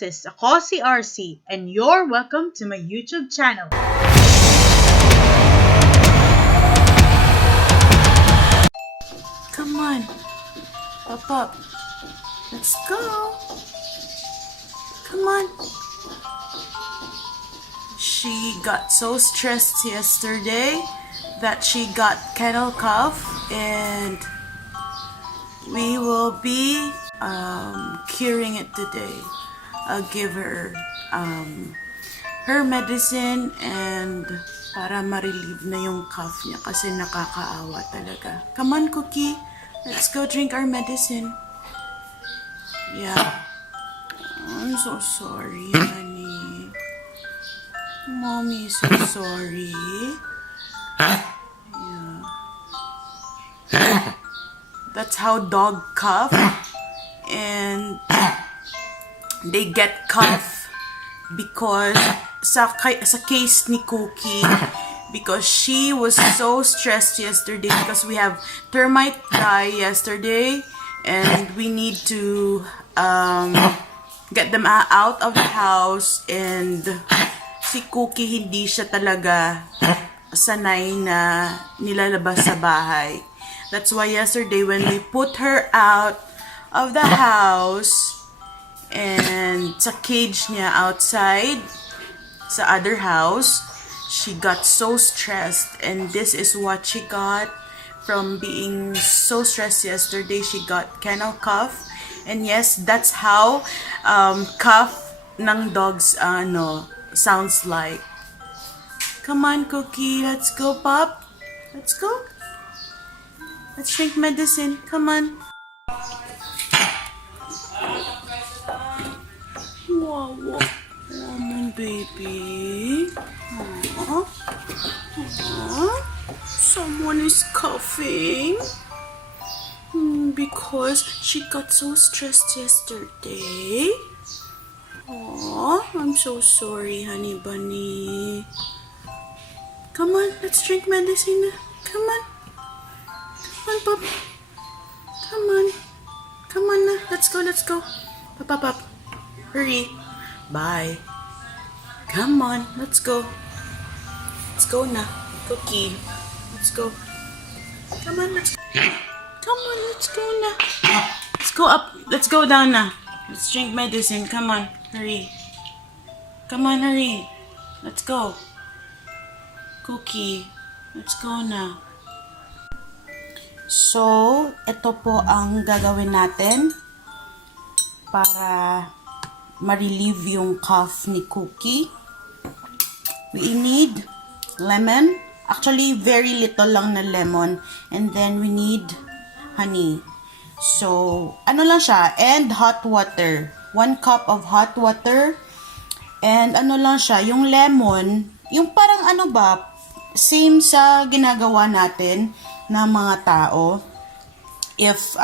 this is AkoSiRC and you're welcome to my YouTube channel. Come on, up. Let's go. Come on. She got so stressed yesterday that she got kennel cough, and we will be curing it today. I'll give her her medicine and para ma-relieve na yung cough niya kasi nakakaawa talaga. Come on, Cookie. Let's go drink our medicine. Yeah. I'm so sorry, honey. Mommy is so sorry. Yeah. That's how dog cough. And they get cough because sa case ni Cookie, because she was so stressed yesterday because we have termite die yesterday and we need to get them out of the house, and si Cookie hindi siya talaga sanay na nilalabas sa bahay. That's why yesterday when we put her out of the house and sa cage niya outside sa other house, she got so stressed, and this is what she got from being so stressed yesterday. She got kennel cough, and yes, that's how cough ng dogs sounds like. Come on, Cookie, let's go, Pop. Let's go. Let's drink medicine. Come on. Wow, my baby. Aww. Aww. Someone is coughing because she got so stressed yesterday. Aww, I'm so sorry, honey bunny. Come on, let's drink medicine. Come on. Come on, Pop. Come on. Come on na. Let's go. Pop. Hurry. Bye. Come on, let's go. Let's go na. Cookie. Let's go. Come on, let's go. Come on, let's go na. Let's go up. Let's go down na. Let's drink medicine. Come on, hurry. Come on, hurry. Let's go. Cookie, let's go na. So, ito po ang gagawin natin para ma-relieve yung cough ni Cookie. We need lemon. Actually, very little lang na lemon. And then, we need honey. So, ano lang siya? And hot water. 1 cup of hot water. And ano lang siya? Yung lemon, yung parang ano ba? Same sa ginagawa natin na mga tao. If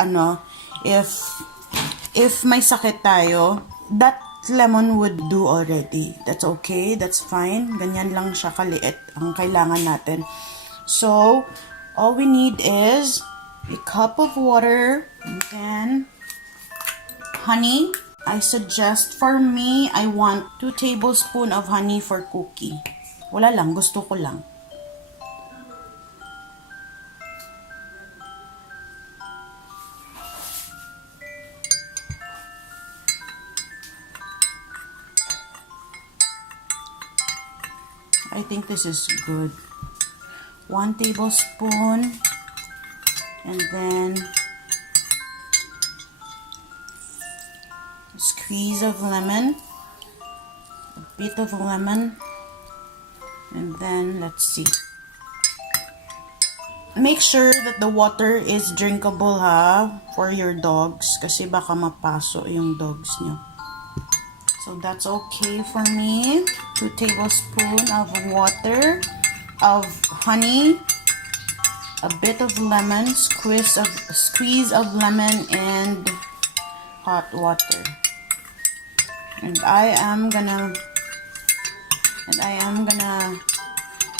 may sakit tayo, that lemon would do already. That's okay. That's fine. Ganyan lang siya kaliit ang kailangan natin. So, all we need is a cup of water and then honey. I suggest, for me, I want 2 tablespoons of honey for Cookie. Wala lang. Gusto ko lang. I think this is good. 1 tablespoon, and then a squeeze of lemon, a bit of lemon, and then let's see. Make sure that the water is drinkable for your dogs kasi baka mapaso yung dogs nyo. So that's okay for me. 2 tablespoons of water, of honey, a bit of lemon, squeeze of lemon, and hot water. And I am gonna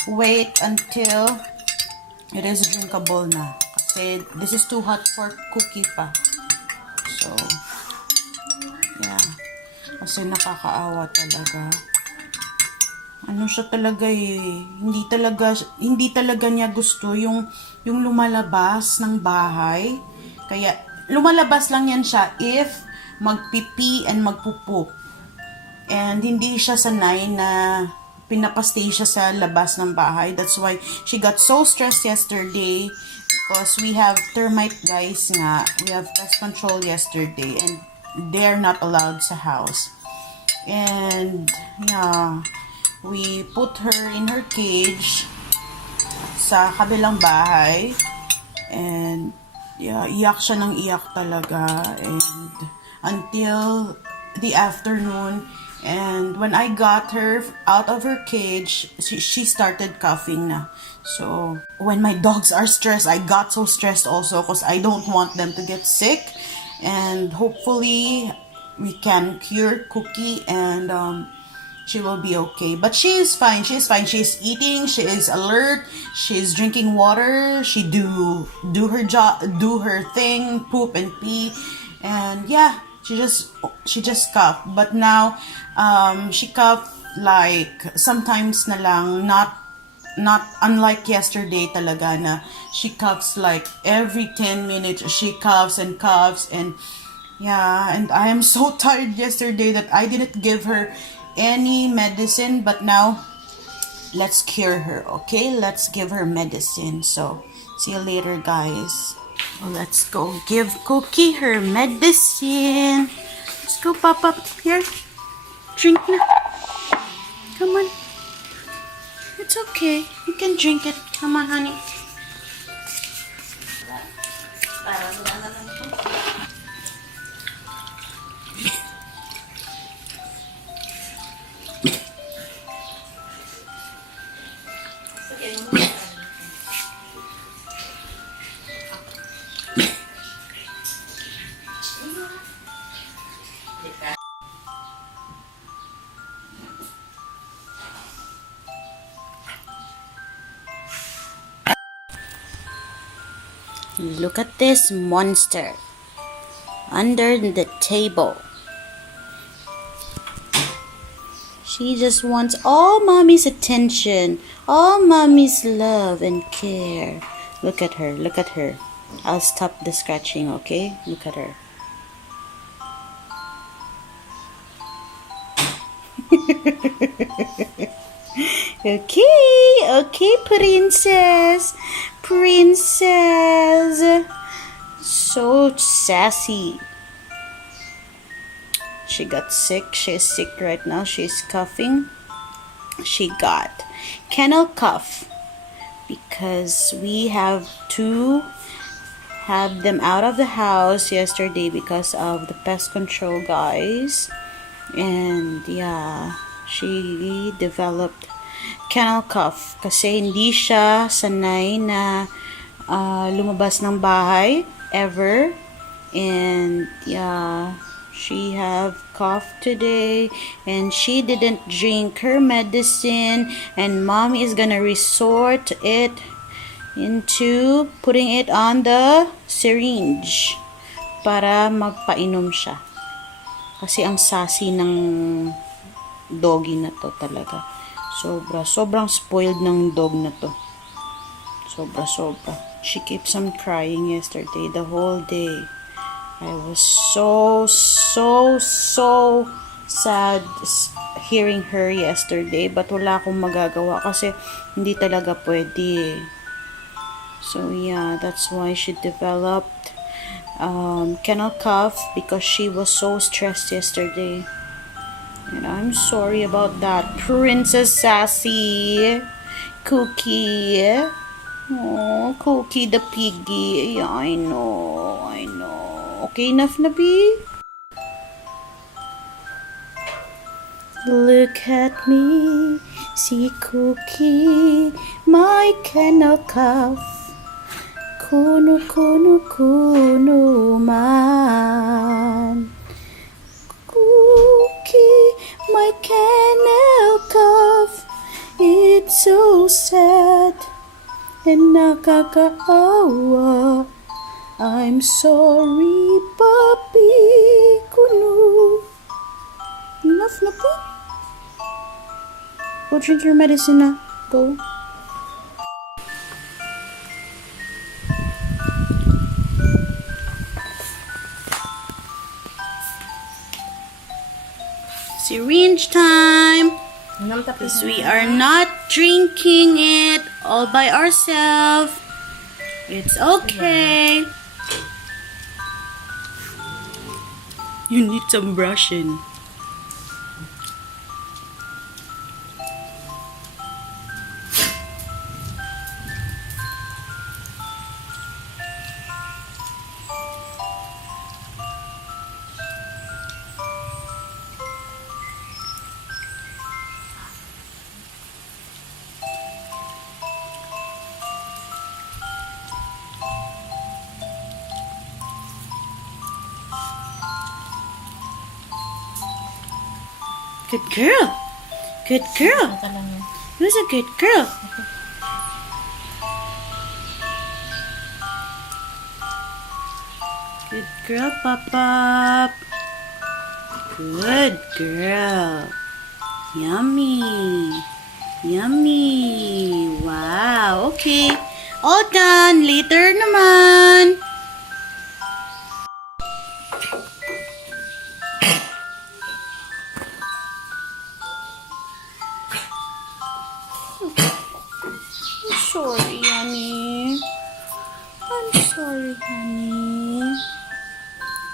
wait until it is drinkable na. Kasi this is too hot for Cookie pa. So, yeah. Kasi nakakaawa talaga. Ano siya talaga eh, hindi talaga niya gusto yung lumalabas ng bahay. Kaya lumalabas lang yan siya if magpipi and magpupoop. And hindi siya sanay na pinapastay siya sa labas ng bahay. That's why she got so stressed yesterday because we have termite guys nga. We have pest control yesterday and they're not allowed sa house. And yeah, we put her in her cage sa kabilang bahay. And yeah, iyak siya ng iyak talaga. And until the afternoon, and when I got her out of her cage, she started coughing na. So when my dogs are stressed, I got so stressed also because I don't want them to get sick. And hopefully we can cure Cookie and she will be okay. But she is fine. She is fine. She is eating. She is alert. She is drinking water. She do her job, do her thing, poop and pee, and yeah, she just coughed. But now, she coughed like sometimes na lang, not unlike yesterday talaga na she coughs like every 10 minutes. She coughs and coughs and yeah, and I am so tired yesterday that I didn't give her any medicine, but now let's cure her, okay? Let's give her medicine. So see you later, guys. Well, let's go give Cookie her medicine. Let's go, Papa. Here, drink na. Come on. It's okay. You can drink it. Come on, honey. Look at this monster under the table. She just wants all mommy's attention, all mommy's love and care. Look at her, look at her. I'll stop the scratching, okay? Look at her. Okay, princess. So sassy. She got sick. She is sick right now. She's coughing. She got kennel cough because we have to have them out of the house yesterday because of the pest control guys. And yeah, she developed kennel cough kasi hindi siya sanay na lumabas ng bahay ever. And yeah, she have cough today and she didn't drink her medicine, and mommy is gonna resort it into putting it on the syringe para magpainom siya kasi ang sassy ng doggy na to talaga. Sobrang spoiled ng dog na to. Sobra. She keeps on crying yesterday the whole day. I was so sad hearing her yesterday, but wala akong magagawa kasi hindi talaga pwede. So yeah, that's why she developed kennel cough because she was so stressed yesterday. And I'm sorry about that, Princess Sassy. Cookie. Oh, Cookie the piggy. Yeah, I know. Okay, enough na, B? Look at me, see Cookie, my kennel cough. Kuno man. Cookie, my kennel cough. It's so sad and nakakaawa. I'm sorry, Papi Kuno. cough na po. Go drink your medicine na. Go. Syringe time. Because we are not drinking it all by ourselves. It's okay. You need some brushing. Good girl. Good girl. Who's a good girl? Good girl, Pop. Good girl. Yummy. Yummy. Wow. Okay. All done. Later naman. Sorry, honey. I'm sorry, honey.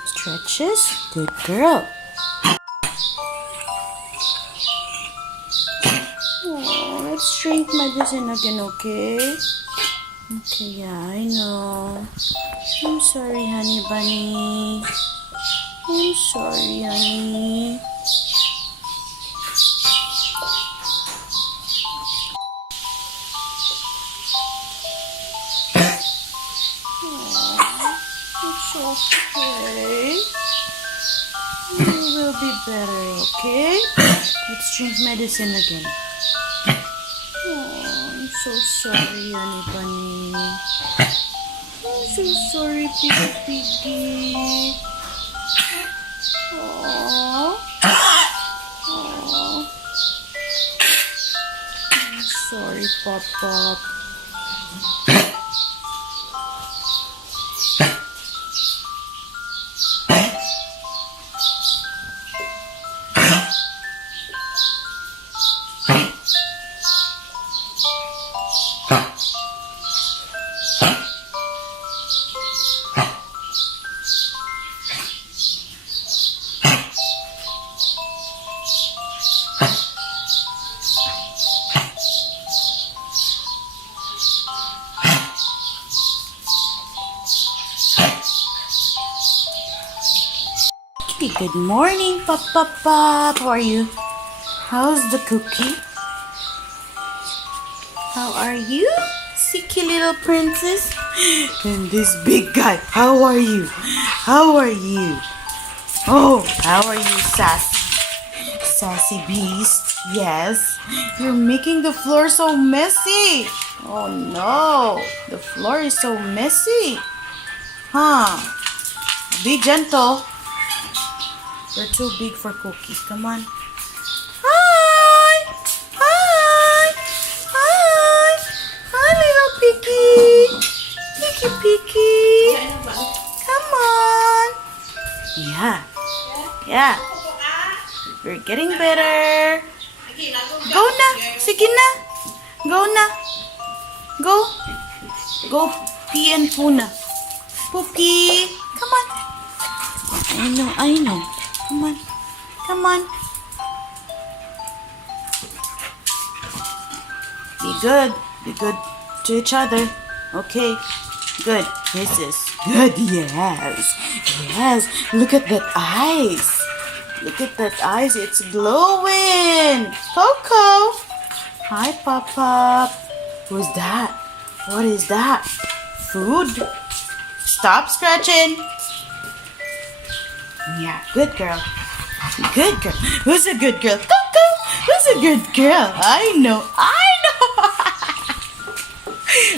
Stretches. Good girl. Oh, let's drink medicine again, okay? Okay, yeah, I know. I'm sorry, honey bunny. I'm sorry, honey. Okay. You will be better, okay? Let's drink medicine again. Oh, I'm so sorry, honey bunny. I'm so sorry, piggy. Oh. I'm sorry, Pop. Good morning, Pop. How are you? How's the cookie? How are you, sicky little princess? And this big guy, how are you? How are you? Oh, how are you, sassy beast? Yes, you're making the floor so messy. Oh no, the floor is so messy. Huh? Be gentle. You're too big for Cookie. Come on. Hi, little piggy. Piggy. Come on. Yeah. We're getting better. Go na. Sige na. Go na. Go pee and poo na. Pookie. Come on. I know. Come on. Be good to each other. Okay. Good. Kisses. Good. Yes. Look at that eyes. It's glowing. Coco. Hi, Pop. Who's that? What is that? Food? Stop scratching. Yeah, good girl. Who's a good girl? Coco. Who's a good girl? I know.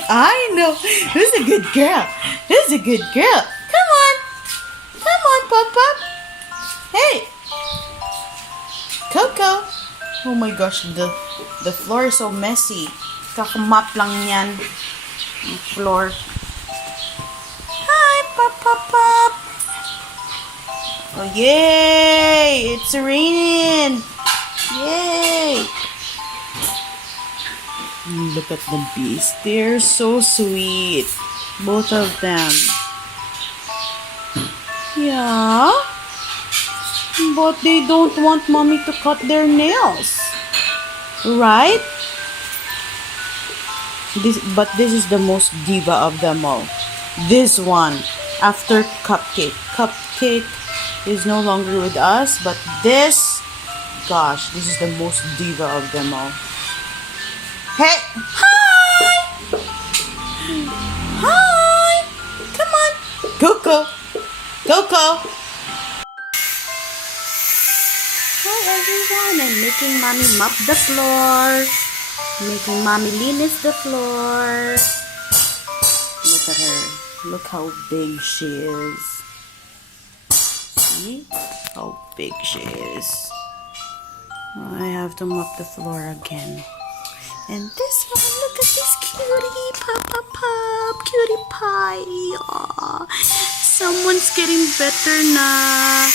I know. Who's a good girl? Come on, Pop. Hey. Coco! Oh my gosh, the floor is so messy. Kakamap lang yan. Ang floor. Hi, Pop, Pop, Pop! Oh, yay! It's raining! Yay! Look at the bees. They're so sweet. Both of them. Yeah? But they don't want mommy to cut their nails. Right? But this is the most diva of them all. This one. After Cupcake. Cupcake is no longer with us. But this, gosh, this is the most diva of them all. Hey! Hi! Hi! Come on! Coco! Coco! Hi everyone! I'm making mommy mop the floor. Making mommy linis the floor. Look at her. Look how big she is. See? How big she is. I have to mop the floor again. And this one, look at this cutie, pop, pop, pop, cutie pie. Aww. Someone's getting better na.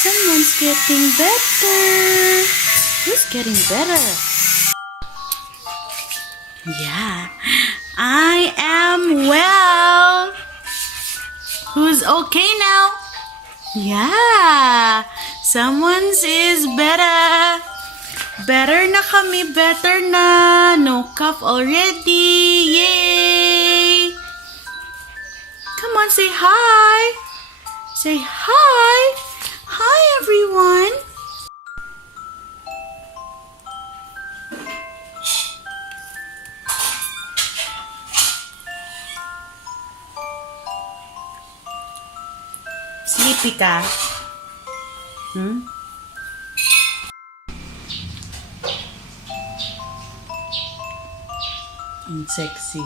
Someone's getting better. Who's getting better? Yeah, I am well. Who's okay now? Yeah, someone's is better. Better na kami, better na. No cough already. Yay! Come on, say hi. Say hi. Hi, everyone. Sleepy ka? Sexy.